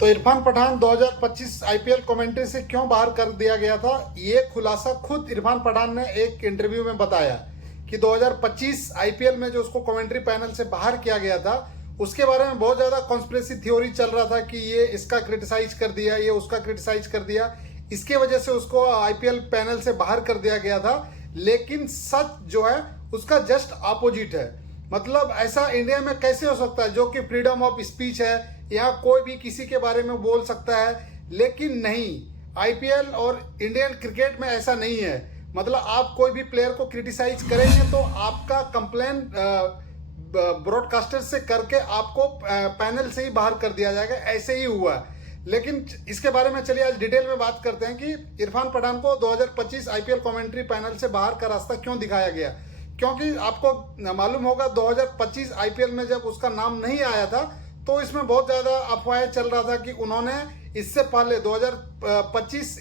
तो Irfan Pathan 2025 IPL commentary से क्यों बाहर कर दिया गया था, ये खुलासा खुद इरफान पठान ने एक इंटरव्यू में बताया कि 2025 आईपीएल में जो उसको कमेंट्री पैनल से बाहर किया गया था उसके बारे में बहुत ज़्यादा कॉन्स्पिरेसी थ्योरी चल रहा था कि ये इसका क्रिटिसाइज कर दिया, ये उसका क्रिटिसाइज कर दिया, इसके वजह से उसको आईपीएल पैनल से बाहर कर दिया गया था। लेकिन सच जो है उसका जस्ट अपोजिट है। मतलब ऐसा इंडिया में कैसे हो सकता है, जो कि फ्रीडम ऑफ स्पीच है, यहाँ कोई भी किसी के बारे में बोल सकता है, लेकिन नहीं, आईपीएल और इंडियन क्रिकेट में ऐसा नहीं है। मतलब आप कोई भी प्लेयर को क्रिटिसाइज करेंगे तो आपका कंप्लेन ब्रॉडकास्टर से करके आपको पैनल से ही बाहर कर दिया जाएगा। ऐसे ही हुआ है। लेकिन इसके बारे में चलिए आज डिटेल में बात करते हैं कि इरफान पठान को 2025 आईपीएल कमेंट्री पैनल से बाहर का रास्ता क्यों दिखाया गया। क्योंकि आपको मालूम होगा 2025 आईपीएल में जब उसका नाम नहीं आया था तो इसमें बहुत ज़्यादा अफवाहें चल रहा था कि उन्होंने इससे पहले 2025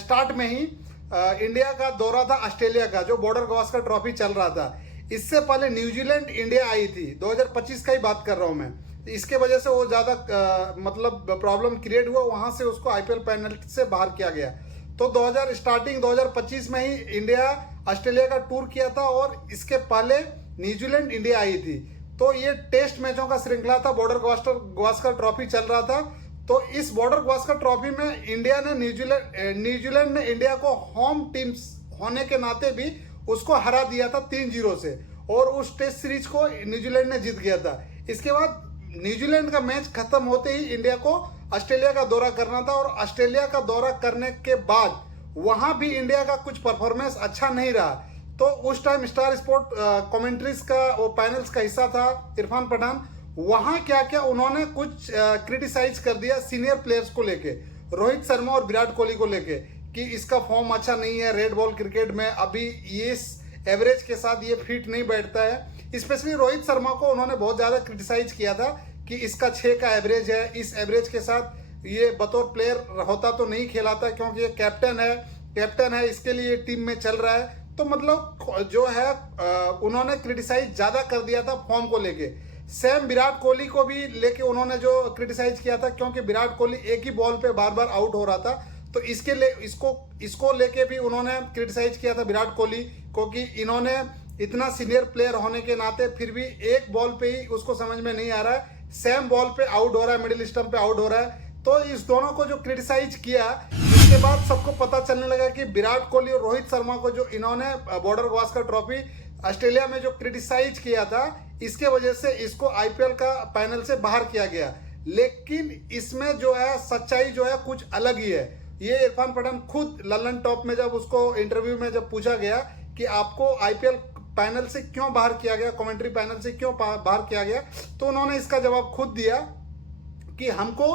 स्टार्ट में ही इंडिया का दौरा था, ऑस्ट्रेलिया का, जो बॉर्डर गावस्कर ट्रॉफी चल रहा था। इससे पहले न्यूजीलैंड इंडिया आई थी, 2025 का ही बात कर रहा हूँ मैं। इसके वजह से वो ज़्यादा मतलब प्रॉब्लम क्रिएट हुआ, वहाँ से उसको आईपीएल पैनल से बाहर किया गया। तो 2025 में ही इंडिया ऑस्ट्रेलिया का टूर किया था और इसके पहले न्यूजीलैंड इंडिया आई थी। तो ये टेस्ट मैचों का श्रृंखला था, बॉर्डर गावस्कर ट्रॉफी चल रहा था। तो इस बॉर्डर गावस्कर ट्रॉफी में इंडिया ने न्यूजीलैंड ने इंडिया को होम टीम्स होने के नाते भी उसको हरा दिया था 3-0 से, और उस टेस्ट सीरीज को न्यूजीलैंड ने जीत गया था। इसके बाद न्यूजीलैंड का मैच खत्म होते ही इंडिया को ऑस्ट्रेलिया का दौरा करना था, और ऑस्ट्रेलिया का दौरा करने के बाद वहां भी इंडिया का कुछ परफॉर्मेंस अच्छा नहीं रहा। तो उस टाइम स्टार स्पोर्ट कमेंट्रीज का वो पैनल्स का हिस्सा था इरफान पठान। वहां क्या क्या उन्होंने कुछ क्रिटिसाइज कर दिया सीनियर प्लेयर्स को लेके, रोहित शर्मा और विराट कोहली को लेके, कि इसका फॉर्म अच्छा नहीं है, रेड बॉल क्रिकेट में अभी ये एवरेज के साथ ये फिट नहीं बैठता है। स्पेशली रोहित शर्मा को उन्होंने बहुत ज़्यादा क्रिटिसाइज किया था कि इसका 6 का एवरेज है, इस एवरेज के साथ ये बतौर प्लेयर होता तो नहीं खेलाता, क्योंकि ये कैप्टन है, इसके लिए टीम में चल रहा है। तो मतलब जो है उन्होंने क्रिटिसाइज ज़्यादा कर दिया था फॉर्म को लेके। सेम विराट कोहली को भी लेके उन्होंने जो क्रिटिसाइज किया था, क्योंकि विराट कोहली एक ही बॉल पे बार बार आउट हो रहा था, तो इसको लेके भी उन्होंने क्रिटिसाइज किया था विराट कोहली को, कि इन्होंने इतना सीनियर प्लेयर होने के नाते फिर भी एक बॉल पे ही उसको समझ में नहीं आ रहा है, सेम बॉल पे आउट हो रहा है, मिडिल स्टंप पे आउट हो रहा है। तो इस दोनों को जो क्रिटिसाइज किया, इसके बाद सबको पता चलने लगा कि विराट कोहली और रोहित शर्मा को जो इन्होंने बॉर्डर गावस्कर ट्रॉफी ऑस्ट्रेलिया में जो क्रिटिसाइज किया था, इसके वजह से इसको आईपीएल का पैनल से बाहर किया गया। लेकिन इसमें जो है सच्चाई जो है कुछ अलग ही है। ये इरफान पठान खुद ललन टॉप में जब उसको इंटरव्यू में जब पूछा गया कि आपको आईपीएल पैनल से क्यों बाहर किया गया, कमेंट्री पैनल से क्यों बाहर किया गया, तो उन्होंने इसका जवाब खुद दिया कि हमको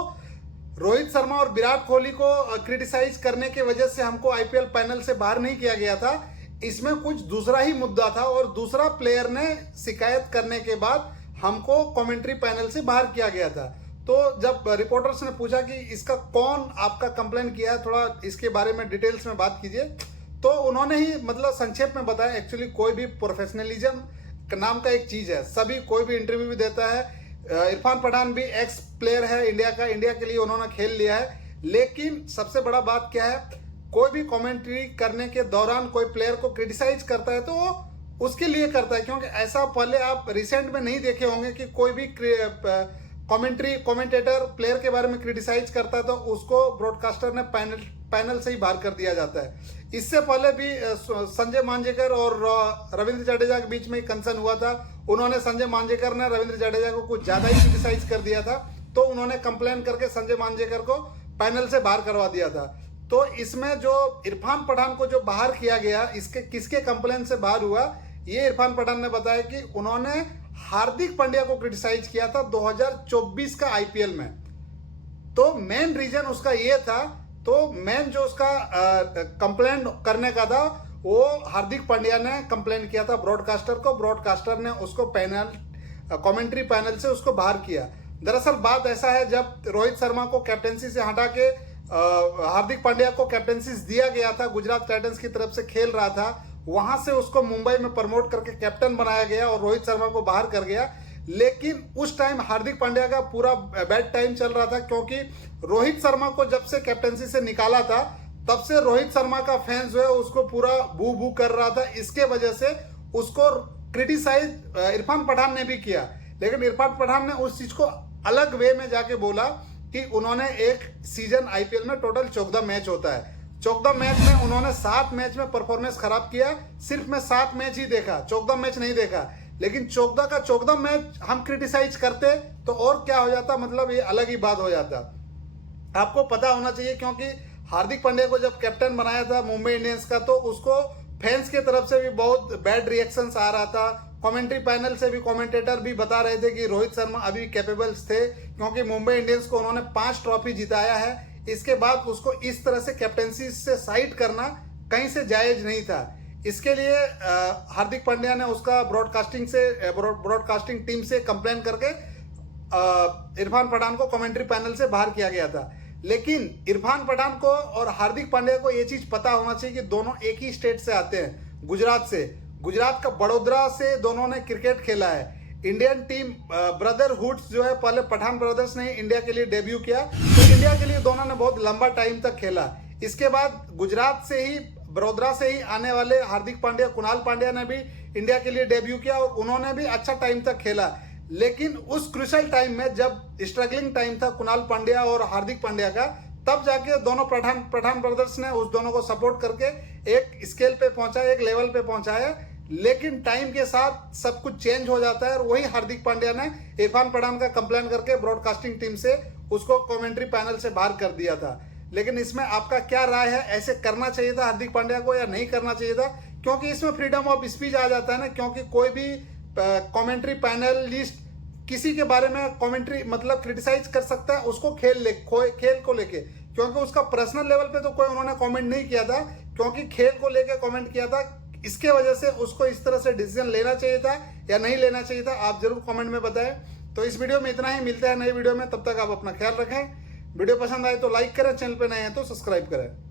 रोहित शर्मा और विराट कोहली को क्रिटिसाइज करने के वजह से हमको आईपीएल पैनल से बाहर नहीं किया गया था, इसमें कुछ दूसरा ही मुद्दा था, और दूसरा प्लेयर ने शिकायत करने के बाद हमको कमेंट्री पैनल से बाहर किया गया था। तो जब रिपोर्टर्स ने पूछा कि इसका कौन आपका कंप्लेन किया है, थोड़ा इसके बारे में डिटेल्स में बात कीजिए, तो उन्होंने ही मतलब संक्षेप में बताया। एक्चुअली कोई भी प्रोफेशनलिज्म नाम का एक चीज़ है, सभी कोई भी इंटरव्यू भी देता है। इरफान पठान भी एक्स प्लेयर है इंडिया का, इंडिया के लिए उन्होंने खेल लिया है। लेकिन सबसे बड़ा बात क्या है, कोई भी कमेंट्री करने के दौरान कोई प्लेयर को क्रिटिसाइज करता है तो वो उसके लिए करता है, क्योंकि ऐसा पहले आप रिसेंट में नहीं देखे होंगे कि कोई भी कमेंटेटर प्लेयर के बारे में क्रिटिसाइज करता है तो उसको ब्रॉडकास्टर ने पैनल से ही बाहर कर दिया जाता है। इससे पहले भी संजय मांजरेकर और रविंद्र जडेजा के बीच में कंसर्न हुआ था। उन्होंने संजय मांजरेकर ने रविंद्र जडेजा को कुछ ज़्यादा ही क्रिटिसाइज कर दिया था, तो उन्होंने कंप्लेन करके संजय मांजरेकर को पैनल से बाहर करवा दिया था। तो इसमें जो इरफान पठान को जो बाहर किया गया, इसके किसके कंप्लेन से बाहर हुआ, ये इरफान पठान ने बताया कि उन्होंने हार्दिक पांड्या को क्रिटिसाइज किया था 2024 का आईपीएल में। तो मेन रीजन उसका ये था, तो मेन जो उसका कंप्लेन करने का था वो हार्दिक पांड्या ने कंप्लेन किया था ब्रॉडकास्टर को, ब्रॉडकास्टर ने उसको कमेंट्री पैनल से उसको बाहर किया। दरअसल बात ऐसा है, जब रोहित शर्मा को कैप्टेंसी से हटा के हार्दिक पांड्या को कैप्टेंसी दिया गया था, गुजरात टाइटंस की तरफ से खेल रहा था, वहां से उसको मुंबई में प्रमोट करके कैप्टन बनाया गया और रोहित शर्मा को बाहर कर गया। लेकिन उस टाइम हार्दिक पांड्या का पूरा बैड टाइम चल रहा था, क्योंकि रोहित शर्मा को जब से कैप्टंसी से निकाला था तब से रोहित शर्मा का फैंस जो है उसको पूरा बू बू कर रहा था। इसके वजह से उसको क्रिटिसाइज इरफान पठान ने भी किया, लेकिन इरफान पठान ने उस चीज को अलग वे में जाके बोला कि उन्होंने एक सीजन आईपीएल में टोटल 14 मैच होता है, 14 मैच में उन्होंने 7 मैच में परफॉर्मेंस खराब किया। सिर्फ मैं 7 मैच ही देखा, 14 मैच नहीं देखा, लेकिन 14 का 14 मैच हम क्रिटिसाइज करते तो और क्या हो जाता, मतलब ये अलग ही बात हो जाता। आपको पता होना चाहिए, क्योंकि हार्दिक पांड्या को जब कैप्टन बनाया था मुंबई इंडियंस का, तो उसको फैंस की तरफ से भी बहुत बैड रिएक्शंस आ रहा था। कमेंट्री पैनल से भी कमेंटेटर भी बता रहे थे कि रोहित शर्मा अभी कैपेबल्स थे, क्योंकि मुंबई इंडियंस को उन्होंने 5 ट्रॉफी जिताया है। इसके बाद उसको इस तरह से कैप्टनसी से साइड करना कहीं से जायज नहीं था। इसके लिए हार्दिक पांड्या ने उसका ब्रॉडकास्टिंग टीम से कंप्लेन करके इरफान पठान को कमेंट्री पैनल से बाहर किया गया था। लेकिन इरफान पठान को और हार्दिक पांड्या को ये चीज पता होना चाहिए कि दोनों एक ही स्टेट से आते हैं, गुजरात से। गुजरात का बड़ोदरा से दोनों ने क्रिकेट खेला है। इंडियन टीम ब्रदरहुड्स जो है, पहले पठान ब्रदर्स ने इंडिया के लिए डेब्यू किया, तो इंडिया के लिए दोनों ने बहुत लंबा टाइम तक खेला। इसके बाद गुजरात से ही, बड़ोदरा से ही आने वाले हार्दिक पांड्या, कुणाल पांड्या ने भी इंडिया के लिए डेब्यू किया और उन्होंने भी अच्छा टाइम तक खेला। लेकिन उस क्रूशियल टाइम में, जब स्ट्रगलिंग टाइम था कुणाल पांड्या और हार्दिक पांड्या का, तब जाके दोनों पठान ब्रदर्स ने उस दोनों को सपोर्ट करके एक स्केल पे पहुंचा, एक लेवल पे पहुंचाया। लेकिन टाइम के साथ सब कुछ चेंज हो जाता है और वही हार्दिक पांड्या ने इरफान पठान का कंप्लेन करके ब्रॉडकास्टिंग टीम से उसको कमेंट्री पैनल से बाहर कर दिया था। लेकिन इसमें आपका क्या राय है, ऐसे करना चाहिए था हार्दिक पांड्या को या नहीं करना चाहिए था? क्योंकि इसमें फ्रीडम ऑफ स्पीच आ जाता है ना, क्योंकि कोई भी कमेंट्री पैनलिस्ट किसी के बारे में कमेंट्री मतलब क्रिटिसाइज कर सकता है उसको खेल को लेके, क्योंकि उसका पर्सनल लेवल पे तो कोई उन्होंने कमेंट नहीं किया था, क्योंकि खेल को लेके कमेंट किया था। इसके वजह से उसको इस तरह से डिसीजन लेना चाहिए था या नहीं लेना चाहिए था, आप जरूर कमेंट में बताएं। तो इस वीडियो में इतना ही, मिलते हैं नई वीडियो में, तब तक आप अपना ख्याल रखें। वीडियो पसंद आए तो लाइक करें, चैनल पे नए हैं तो सब्सक्राइब करें।